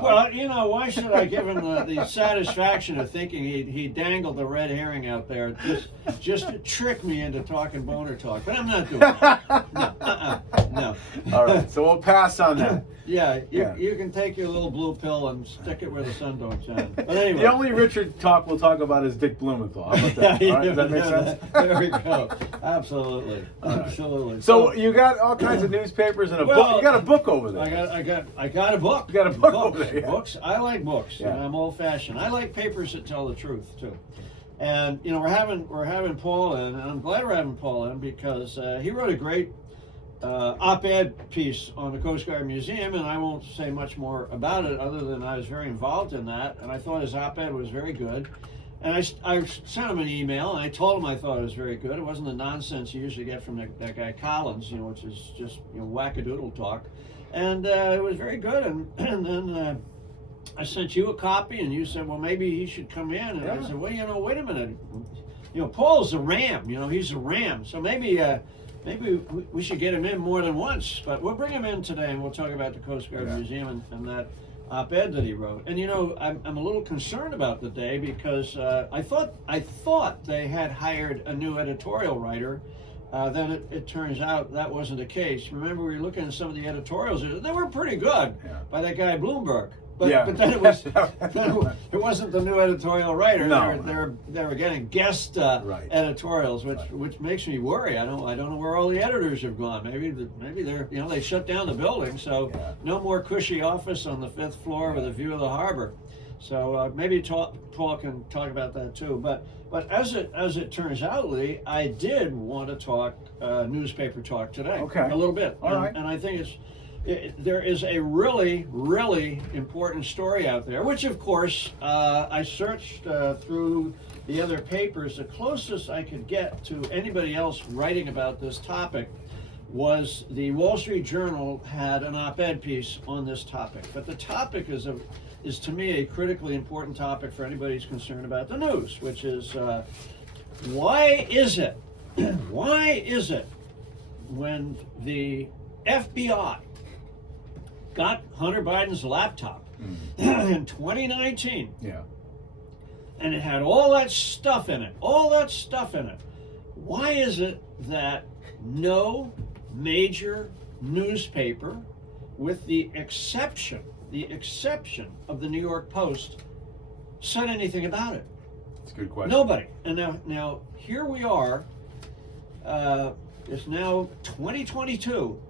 about. Well, you know, why should I give him the satisfaction of thinking he dangled the red herring out there just to trick me into talking boner talk? But I'm not doing that. No, no. All right, so we'll pass on that. Yeah, Yeah. you can take your little blue pill and stick it where the sun don't shine. But anyway. The only Richard talk we'll talk about is Dick Blumenthal. How about that? All right, does that make sense? There we go. Absolutely. Absolutely. So you got all kinds of newspapers and a book. Well, You got a book over there. I got a book. You got a book over there, yeah. Books. I like books. Yeah. And I'm old fashioned. I like papers that tell the truth too. And you know, we're having Paul in, and I'm glad we're having Paul in because he wrote a great op-ed piece on the Coast Guard Museum, and I won't say much more about it other than I was very involved in that, and I thought his op-ed was very good. And I sent him an email, and I told him I thought it was very good. It wasn't the nonsense you usually get from that guy Collins, you know, which is just, you know, wackadoodle talk. And it was very good. And then I sent you a copy, and you said, well, maybe he should come in. And I said, well, you know, wait a minute. You know, Paul's a ram. You know, he's a ram. So maybe we should get him in more than once. But we'll bring him in today, and we'll talk about the Coast Guard Museum and that op-ed that he wrote. And you know, I'm a little concerned about the day because I thought they had hired a new editorial writer. Then it turns out that wasn't the case. Remember, we were looking at some of the editorials; they were pretty good by that guy Bloomberg. But then it wasn't the new editorial writer. No. They were getting guest editorials, which makes me worry. I don't know where all the editors have gone. Maybe they're, you know, they shut down the building, so no more cushy office on the 5th floor with a view of the harbor. So maybe Paul can talk about that too. But as it turns out, Lee, I did want to talk newspaper talk today. Okay. A little bit. All right. And I think there is a really, really important story out there, which of course I searched through the other papers. The closest I could get to anybody else writing about this topic was the Wall Street Journal had an op-ed piece on this topic. But the topic is to me a critically important topic for anybody who's concerned about the news, which is why is it when the FBI got Hunter Biden's laptop in 2019, and it had all that stuff in it, why is it that no major newspaper, with the exception of the New York Post, said anything about it? That's a good question. Nobody. And now here we are, it's now 2022,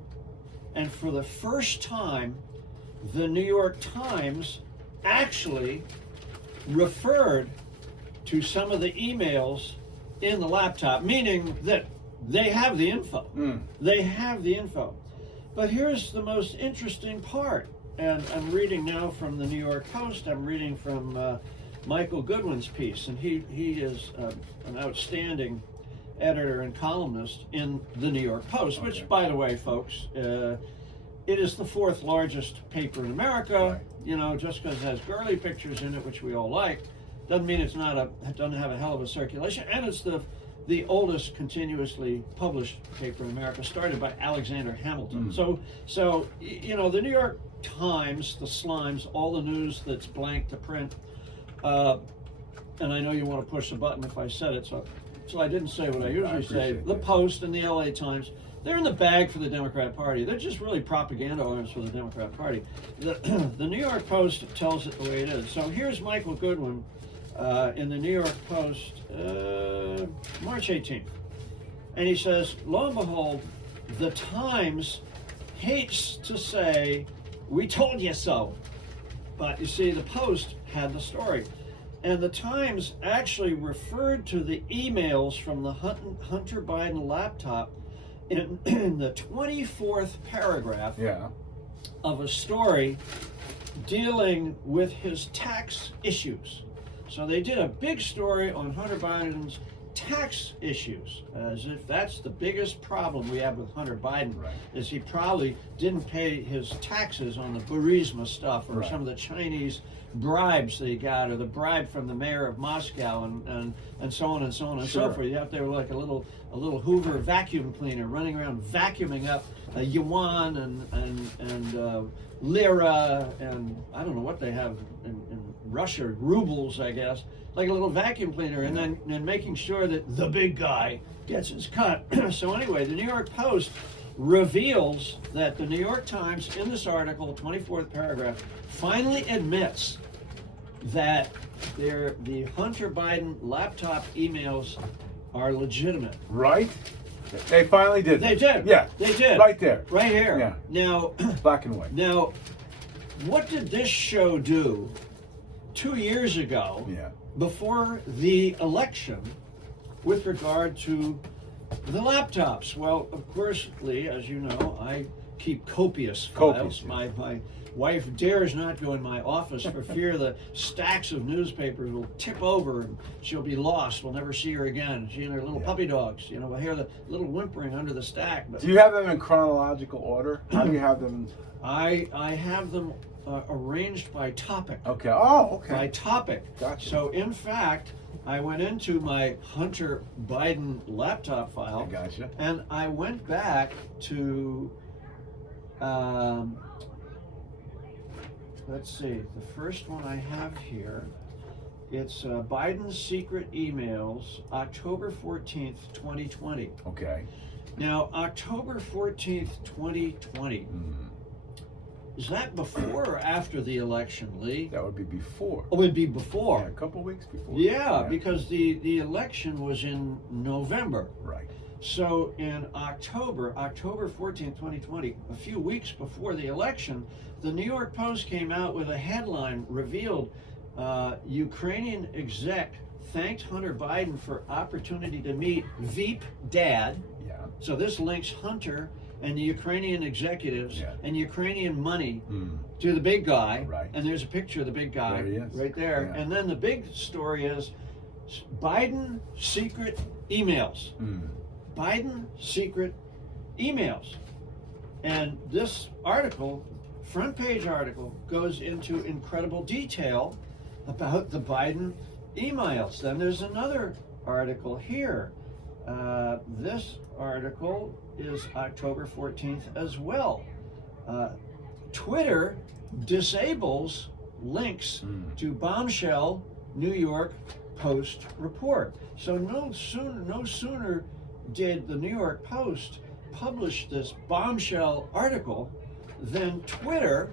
and for the first time, the New York Times actually referred to some of the emails in the laptop, meaning that they have the info. They have the info. But here's the most interesting part, and I'm reading now from the New York Post. I'm reading from Michael Goodwin's piece, and he is an outstanding editor and columnist in the New York Post, which, by the way, folks, it is the 4th largest paper in America. You know, just because it has girly pictures in it, which we all like, doesn't mean it doesn't have a hell of a circulation. And it's the oldest continuously published paper in America, started by Alexander Hamilton. So you know, the New York Times, the Slimes, all the news that's blank to print. And I know you want to push the button if I said it, so I didn't say what I usually say. The Post and the LA Times, they're in the bag for the Democrat Party. They're just really propaganda arms for the Democrat Party. The New York Post tells it the way it is. So here's Michael Goodwin in the New York Post, March 18th. And he says, lo and behold, the Times hates to say, we told you so. But you see, the Post had the story. And the Times actually referred to the emails from the Hunter Biden laptop in the 24th paragraph of a story dealing with his tax issues. So they did a big story on Hunter Biden's tax issues, as if that's the biggest problem we have with Hunter Biden, is he probably didn't pay his taxes on the Burisma stuff or some of the Chinese bribes that he got, or the bribe from the mayor of Moscow, and so on and so on and so forth. You have there like a little Hoover vacuum cleaner running around vacuuming up yuan and lira, and I don't know what they have in Russia, rubles, I guess, like a little vacuum cleaner, and then making sure that the big guy gets his cut. So anyway, the New York Post reveals that the New York Times, in this article, 24th paragraph, finally admits that the Hunter Biden laptop emails are legitimate. Right? They finally did. They did. Yeah. They did. Right there. Right here. Yeah. Now, Black and white. Now, what did this show do 2 years ago, Yeah. before the election, with regard to the laptops? Well, of course, Lee, as you know, I keep copious files. Copious, yeah. My wife dares not go in my office for fear the stacks of newspapers will tip over and she'll be lost. We'll never see her again. She and her little puppy dogs, we'll hear the little whimpering under the stack. But do you have them in chronological order? How do you have them? I have them arranged by topic. Okay. Oh, okay. By topic. Gotcha. So, in fact, I went into my Hunter Biden laptop file. I gotcha. And I went back to, let's see, the first one I have here. It's Biden's secret emails, October 14th, 2020. Okay. Now, October 14th, 2020. Is that before or after the election, Lee? That would be before. Oh, it would be before. Yeah, a couple weeks before. Yeah, because the election was in November. Right. So in October 14th, 2020, a few weeks before the election, the New York Post came out with a headline revealed Ukrainian exec thanked Hunter Biden for opportunity to meet Veep Dad. Yeah. So this links Hunter and the Ukrainian executives and Ukrainian money to the big guy. Right. And there's a picture of the big guy There he is. right there. Yeah. And then the big story is Biden secret emails. Biden secret emails. And this article, front page article, goes into incredible detail about the Biden emails. Then there's another article here. This article is October 14th as well. Twitter disables links to bombshell New York Post report. So no sooner did the New York Post publish this bombshell article than Twitter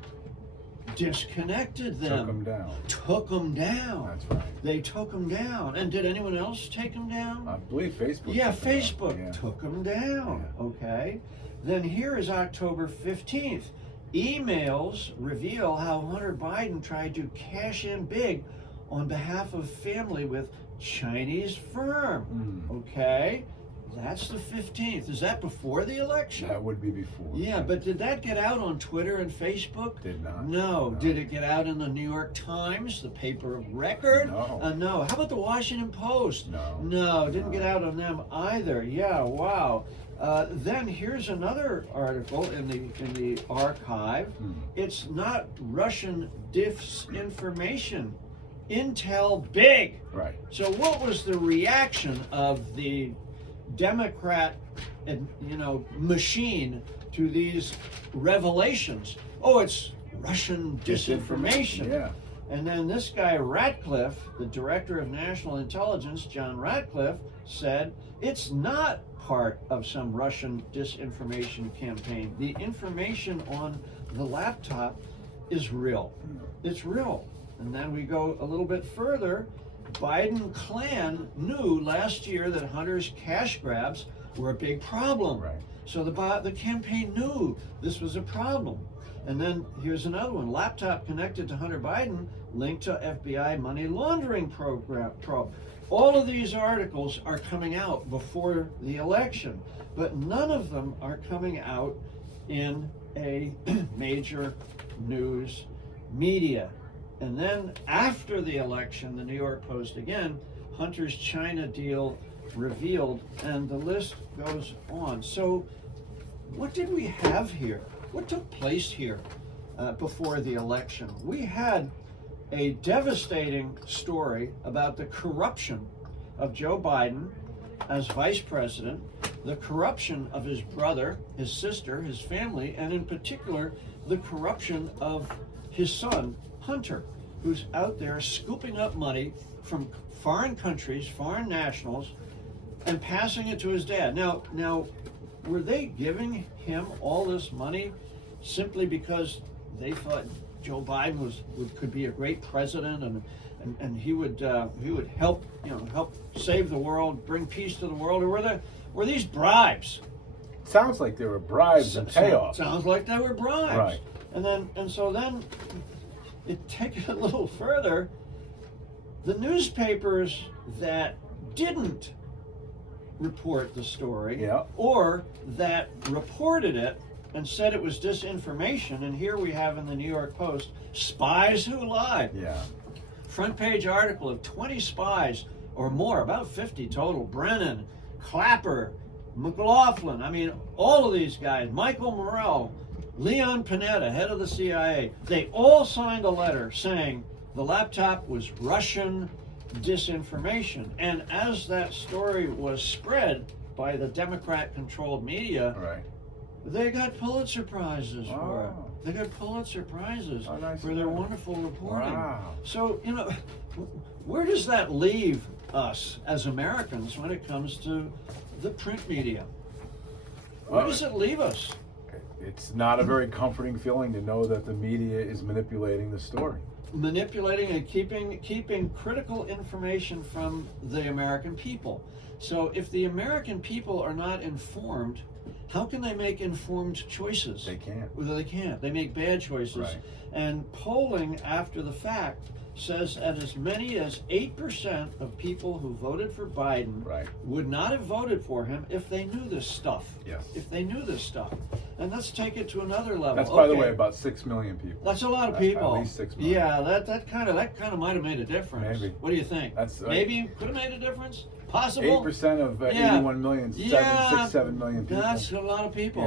disconnected them. Took them down. That's right. They took them down. And did anyone else take them down? I believe Facebook. Yeah, took them down. Facebook Yeah. took them down. Yeah. Okay. Then here is October 15th. Emails reveal how Hunter Biden tried to cash in big on behalf of family with Chinese firm. Okay. That's the 15th. Is that before the election? That would be before. Yeah, but did that get out on Twitter and Facebook? Did not. No. Did it get out in the New York Times, the paper of record? No. No. How about the Washington Post? No. No, didn't get out on them either. Yeah, wow. Then here's another article in the archive. It's not Russian disinformation. Intel big. Right. So what was the reaction of the Democrat, machine to these revelations? Oh, it's Russian disinformation. Yeah. And then this guy Ratcliffe, the director of national intelligence, John Ratcliffe, said it's not part of some Russian disinformation campaign. The information on the laptop is real. It's real. And then we go a little bit further. Biden clan knew last year that Hunter's cash grabs were a big problem. Right. So the campaign knew this was a problem. And then here's another one. Laptop connected to Hunter Biden linked to FBI money laundering probe. All of these articles are coming out before the election, but none of them are coming out in a major news media. And then after the election, the New York Post again, Hunter's China deal revealed, and the list goes on. So what did we have here? What took place here before the election? We had a devastating story about the corruption of Joe Biden as vice president. the corruption of his brother, his sister, his family, and in particular, the corruption of his son, Hunter, who's out there scooping up money from foreign countries, foreign nationals, and passing it to his dad. Now, were they giving him all this money simply because they thought Joe Biden could be a great president and he would help save the world, bring peace to the world, or were these bribes? Sounds like there were bribes and payoffs. Sounds like they were bribes. Right. And so then it take it a little further. The newspapers that didn't report the story, yeah, or that reported it and said it was disinformation, and here we have in the New York Post, spies who lied. Yeah. Front page article of 20 spies or more, about 50 total. Brennan, Clapper, McLaughlin, I mean, all of these guys, Michael Morrell, Leon Panetta, head of the CIA, they all signed a letter saying the laptop was Russian disinformation. And as that story was spread by the Democrat-controlled media, right, they got Pulitzer Prizes for it. Wow. They got Pulitzer Prizes nice for their wonderful reporting. Wow. So, where does that leave us as Americans when it comes to the print media? Where does it leave us? It's not a very comforting feeling to know that the media is manipulating the story. Manipulating and keeping critical information from the American people. So if the American people are not informed, how can they make informed choices? They can't. Well, they can't. They make bad choices. Right. And polling after the fact says that as many as 8% of people who voted for Biden right. would not have voted for him if they knew this stuff. Yes. If they knew this stuff. And let's take it to another level. That's, by the way, about 6 million people. That's a lot of people. At least 6 million. Yeah, that kind of might have made a difference. Maybe. What do you think? Maybe could have made a difference. Possible. 8% of 81 million, 7 million people. That's a lot of people.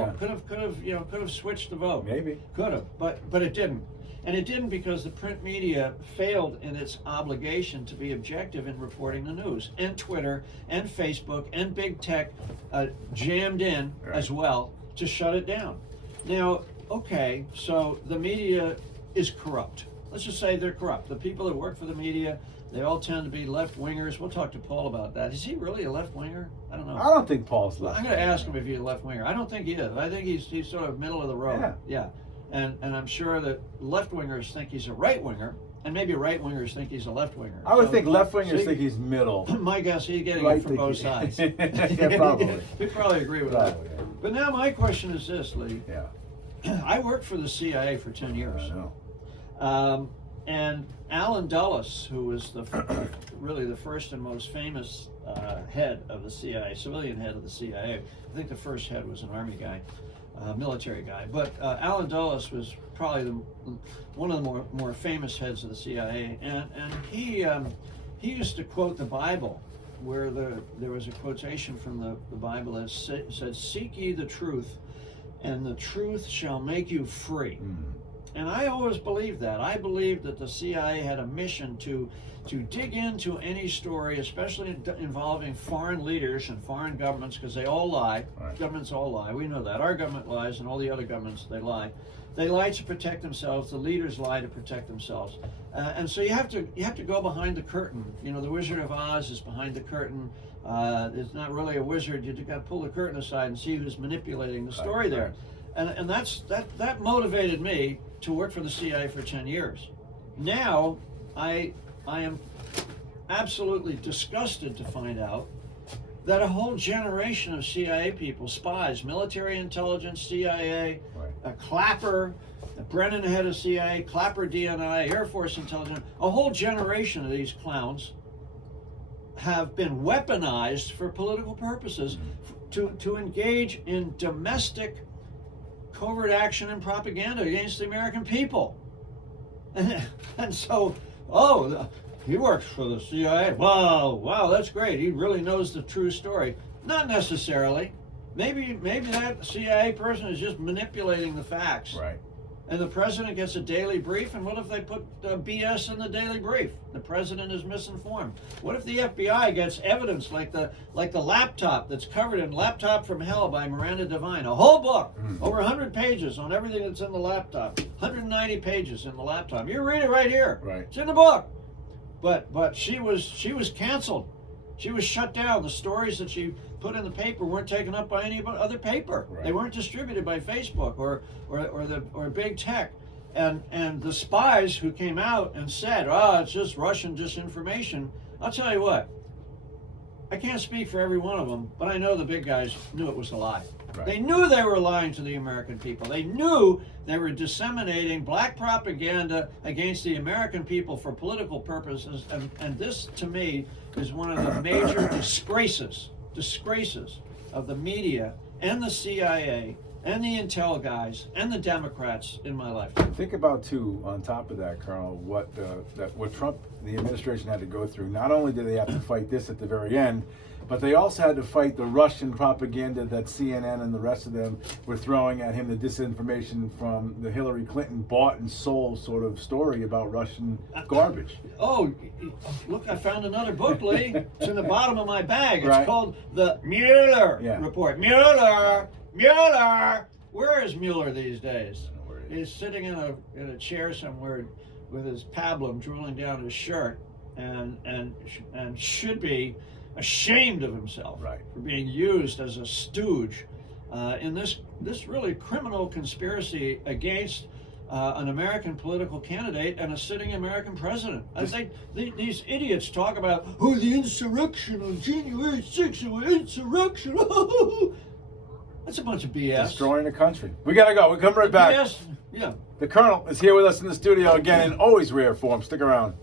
Yeah. Could have switched the vote. Maybe. Could have, but it didn't. And it didn't because the print media failed in its obligation to be objective in reporting the news. And Twitter and Facebook and big tech jammed in as well to shut it down. Now, okay, so the media is corrupt. Let's just say they're corrupt. The people that work for the media, they all tend to be left-wingers. We'll talk to Paul about that. Is he really a left-winger? I don't know. I don't think Paul's left. I'm going to ask him if he's a left-winger. I don't think he is. I think he's sort of middle of the road. Yeah. And I'm sure that left-wingers think he's a right-winger, and maybe right-wingers think he's a left-winger. I would think left-wingers think he's middle. My guess, he's getting it from both sides. Yeah, probably. He'd probably agree with that. Yeah. But now my question is this, Lee. Yeah. I worked for the CIA for 10 years. I know. And Allen Dulles, who was really the first and most famous head of the CIA, civilian head of the CIA. I think the first head was an Army guy. Military guy, but Allen Dulles was probably one of the more famous heads of the CIA, and he used to quote the Bible, where there was a quotation from the Bible that said, "Seek ye the truth, and the truth shall make you free." And I always believed that. I believed that the CIA had a mission to dig into any story, especially involving foreign leaders and foreign governments, because they all lie. Right. Governments all lie. We know that. Our government lies, and all the other governments, they lie. They lie to protect themselves. The leaders lie to protect themselves. And so you have to go behind the curtain. The Wizard of Oz is behind the curtain. It's not really a wizard. You got to pull the curtain aside and see who's manipulating the story there. And that motivated me to work for the CIA for 10 years. Now, I am absolutely disgusted to find out that a whole generation of CIA people, spies, military intelligence, CIA, Clapper, Brennan head of CIA, Clapper DNI, Air Force intelligence, a whole generation of these clowns have been weaponized for political purposes to engage in domestic covert action and propaganda against the American people. And so, he works for the CIA. Wow, that's great. He really knows the true story. Not necessarily. Maybe that CIA person is just manipulating the facts. Right. And the president gets a daily brief, and what if they put BS in the daily brief? The president is misinformed. What if the FBI gets evidence like the laptop that's covered in Laptop from Hell by Miranda Devine, a whole book, over 100 pages on everything that's in the laptop, 190 pages in the laptop. You read it right here. Right. It's in the book. But she was canceled. She was shut down. The stories that she put in the paper weren't taken up by any other paper. Right. They weren't distributed by Facebook or big tech. And the spies who came out and said, it's just Russian disinformation. I'll tell you what, I can't speak for every one of them, but I know the big guys knew it was a lie. Right. They knew they were lying to the American people. They knew they were disseminating black propaganda against the American people for political purposes. And this, to me, is one of the major disgraces of the media and the CIA and the intel guys and the Democrats in my lifetime. Think about, too, on top of that, Colonel, what Trump, the administration, had to go through. Not only did they have to fight this at the very end, but they also had to fight the Russian propaganda that CNN and the rest of them were throwing at him, the disinformation from the Hillary Clinton bought and sold sort of story about Russian garbage. Oh, look, I found another book, Lee. It's in the bottom of my bag. It's Right. called the Mueller Report. Mueller! Where is Mueller these days? He's sitting in a chair somewhere with his pablum drooling down his shirt and should be ashamed of himself for being used as a stooge in this really criminal conspiracy against an American political candidate and a sitting American president. I think these idiots talk about, the insurrection on January 6th, insurrection. That's a bunch of BS. Destroying the country. We gotta go. We come right back. BS, yeah. The Colonel is here with us in the studio again in always rare form. Stick around.